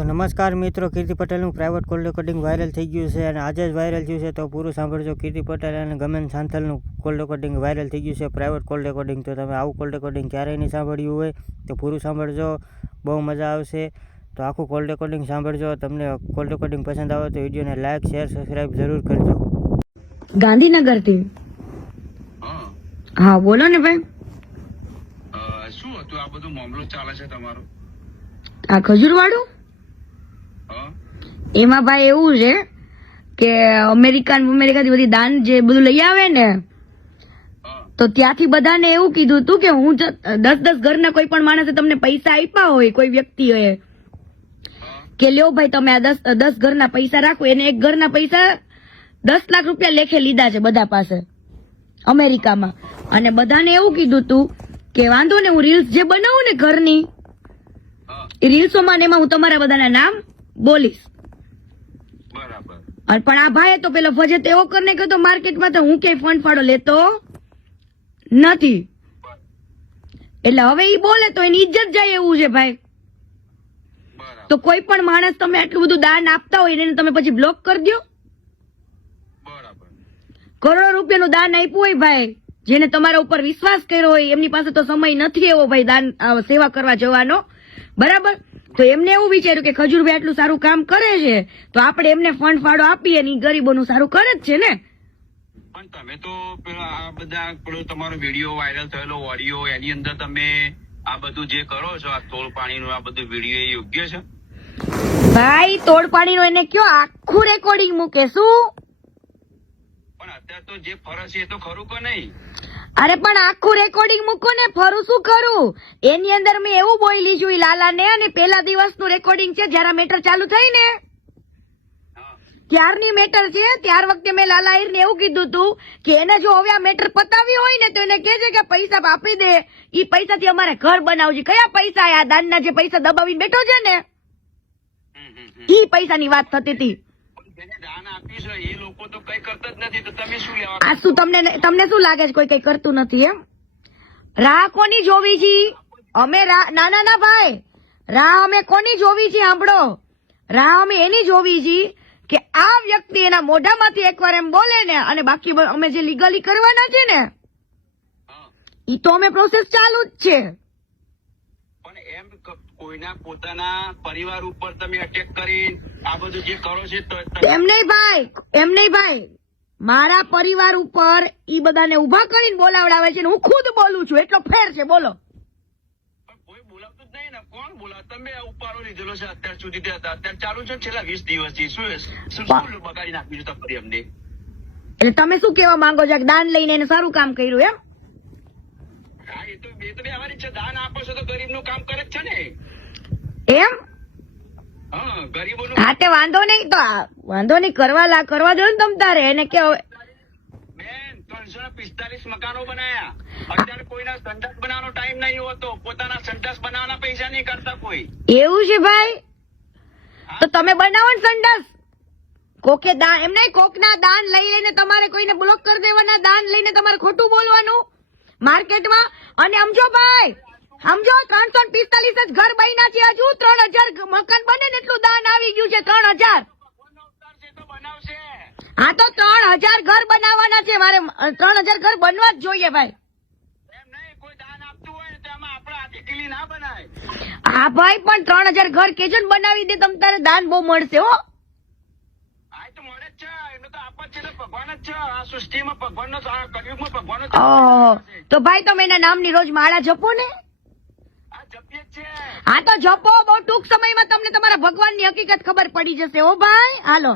તો નમસ્કાર મિત્રો કીર્તિ પટેલનું પ્રાઇવેટ કોલ રેકોર્ડિંગ વાયરલ થઈ ગયું છે અને આજે જ વાયરલ થયું છે તો પૂરું સાંભળજો. કીર્તિ પટેલ અને ગમેન સાંથલનું કોલ રેકોર્ડિંગ વાયરલ થઈ ગયું છે પ્રાઇવેટ કોલ રેકોર્ડિંગ તો તમે આવું કોલ રેકોર્ડિંગ ક્યારેય નહીં સાંભળ્યું હોય તો પૂરું સાંભળજો બહુ મજા આવશે. તો આખું કોલ રેકોર્ડિંગ સાંભળજો તમને કોલ રેકોર્ડિંગ પસંદ આવે તો વિડીયોને લાઇક શેર સબસ્ક્રાઇબ જરૂર કરજો. ગાંધીનગરથી હા. હા બોલો ને ભાઈ. શું હતું? આ બધું મામલો ચાલે છે તમારો? આ ખજૂરવાળું? હા એમાં ભાઈ એવું છે કે અમેરિકા ને અમેરિકાથી બધી દાન જે બધું લઈ આવે ને, તો ત્યાંથી બધાને એવું કીધું હતું કે હું દસ દસ ઘરના કોઈ પણ માણસે તમને પૈસા આપ્યા હોય, કોઈ વ્યક્તિએ, કે લ્યો ભાઈ તમે આ દસ દસ ઘરના પૈસા રાખો, એને એક ઘરના પૈસા દસ લાખ રૂપિયા લેખે લીધા છે બધા પાસે, અમેરિકામાં. અને બધાને એવું કીધું તું કે વાંધો ને હું રીલ્સ જે બનાવું ને ઘરની રીલ્સોમાં એમાં હું તમારા બધાના નામ બોલીશ. બરાબર. પણ આ ભાઈ તો પેલો ફજે તો એવો કરીને કહ્યું તો માર્કેટમાં તો હું ક્યાંય ફંડ ફાળો લેતો નથી. એટલે હવે એ બોલે તો એની ઇજ્જત જાય એવું છે ભાઈ. તો કોઈ પણ માણસ તમે આટલું બધું દાન આપતા હોય એને તમે પછી બ્લોક કરી દો કરોડો રૂપિયાનું દાન આપ્યું હોય ભાઈ જેને તમારા ઉપર વિશ્વાસ કર્યો હોય એમની પાસે તો સમય નથી એવો ભાઈ દાન સેવા કરવા જવાનો. બરાબર? તો એમને એવું વિચાર્યું કે ખજૂરભાઈ આટલું સારું કામ કરે છે તો આપણે એમને ફંડ ફાળો આપીએ ને ઈ ગરીબોનું સારું કરે જ છે ને. પણ તમે તો આ બધા પેલો તમારો વીડિયો વાયરલ થયેલો ઓડિયો એની અંદર તમે આ બધું જે કરો છો આ તોડ પાણીનું આ બધું વીડિયો એ યોગ્ય છે? ભાઈ તોડ પાણીનો એને કયો આખું રેકોર્ડિંગ મૂકે શું? પણ અત્યારે તો જે ફરજ છે એ તો ખરું કે નહીં? અરે પણ આખું રેકોર્ડિંગ મૂકો ને ફરું શું કરું? એની અંદર મેં એવું બોલી છું લાલા લાલાને અને પેલા દિવસનું રેકોર્ડિંગ છે જયારે મેટર ચાલુ થઈ ને. ત્યારની મેટર છે? ત્યાર વખતે મેં લાલા આહિરને એવું કીધું હતું કે એને જો હવે આ મેટર પતાવી હોય ને તો એને કહેજે કે પૈસા આપી દે. ઈ પૈસાથી અમારે ઘર બનાવજે. કયા પૈસા? આ દાનના જે પૈસા દબાવીને બેઠો છે ને. ઈ પૈસાની વાત થતી હતી. આ શું તમને તમને શું લાગે છે કોઈ કઈ કરતું નથી એમ? રાહ કોની જોવી છે? અમે રાહ ના ના ના ભાઈ. રાહ અમે કોની જોવી છે સાંભળો. રાહ અમે એની જોવી છે કે આ વ્યક્તિ એના મોઢામાંથી એકવાર એમ બોલે ને અને બાકી અમે જે લીગલી કરવાના છે ને એ ઈ તો અમે પ્રોસેસ ચાલુ જ છે. પણ એમ કોઈના પોતાના પરિવાર ઉપર તમે અટેક કરી આ બધું જે કરો છો એમ નહીં ભાઈ એમ નહીં ભાઈ. મારા પરિવાર ઉપર ઈ બધાને ઊભા કરીને બોલાવડાવે છે હું ખુદ બોલું છું એટલો ફેર છે બોલો. કોઈ બોલાવતું જ નહીં ને. કોણ બોલાવ તમે ઉપાડો લીધેલો છે અત્યાર સુધી અત્યારે ચાલુ છે છેલ્લા વીસ દિવસથી શું શું શું બગાડી નાખ્યું છે તમારી અમને? એટલે તમે શું કેવા માંગો છો કે દાન લઈને એને સારું કામ કર્યું એમ? હા એ તો એ તો અમારી છે. દાન આપો છો તો ગરીબનું કામ કરે જ છે ને. એમ? હા તે વાંધો નહીં તો વાંધો નહીં કરવા લા કરવા દો ને તમ તારે એને કે હવે- ત્રણસો પિસ્તાલીસ મકાનો બનાયા. અત્યારે કોઈના સંડાસ બનાવવાનો ટાઈમ નહીં હોતો. પોતાના સંડાસ બનાવવાના પૈસા નહીં કરતા કોઈ. એવું છે ભાઈ? તો તમે બનાવો ને સંડાસ. કોકે દાન એમ નહીં કોકના દાન લઈ લઈને તમારે કોઈને બ્લોક કરી દેવાના દાન લઈને તમારે ખોટું બોલવાનું. માર્કેટમાં. અને સમજો ભાઈ સમજો, ત્રણસો પિસ્તાલીસ જ ઘર બન્યા છે હજુ. ત્રણ હજાર મકાન બને ને એટલું દાન આવી ગયું છે, ત્રણ હજાર. હા તો ત્રણ હજાર ઘર બનાવવાના છે, મારે ત્રણ હજાર ઘર બનવા જ જોઈએ ભાઈ. હા ભાઈ, પણ ત્રણ હજાર ઘર કેજો ને બનાવી દે, તમ તારે દાન બહુ મળશે, હો. તો ભાઈ તમે એના નામની રોજ માળા જપો ને. હા તો જપો, બહુ ટૂંક સમયમાં તમને તમારા ભગવાનની હકીકત ખબર પડી જશે. ઓ ભાઈ, હાલો.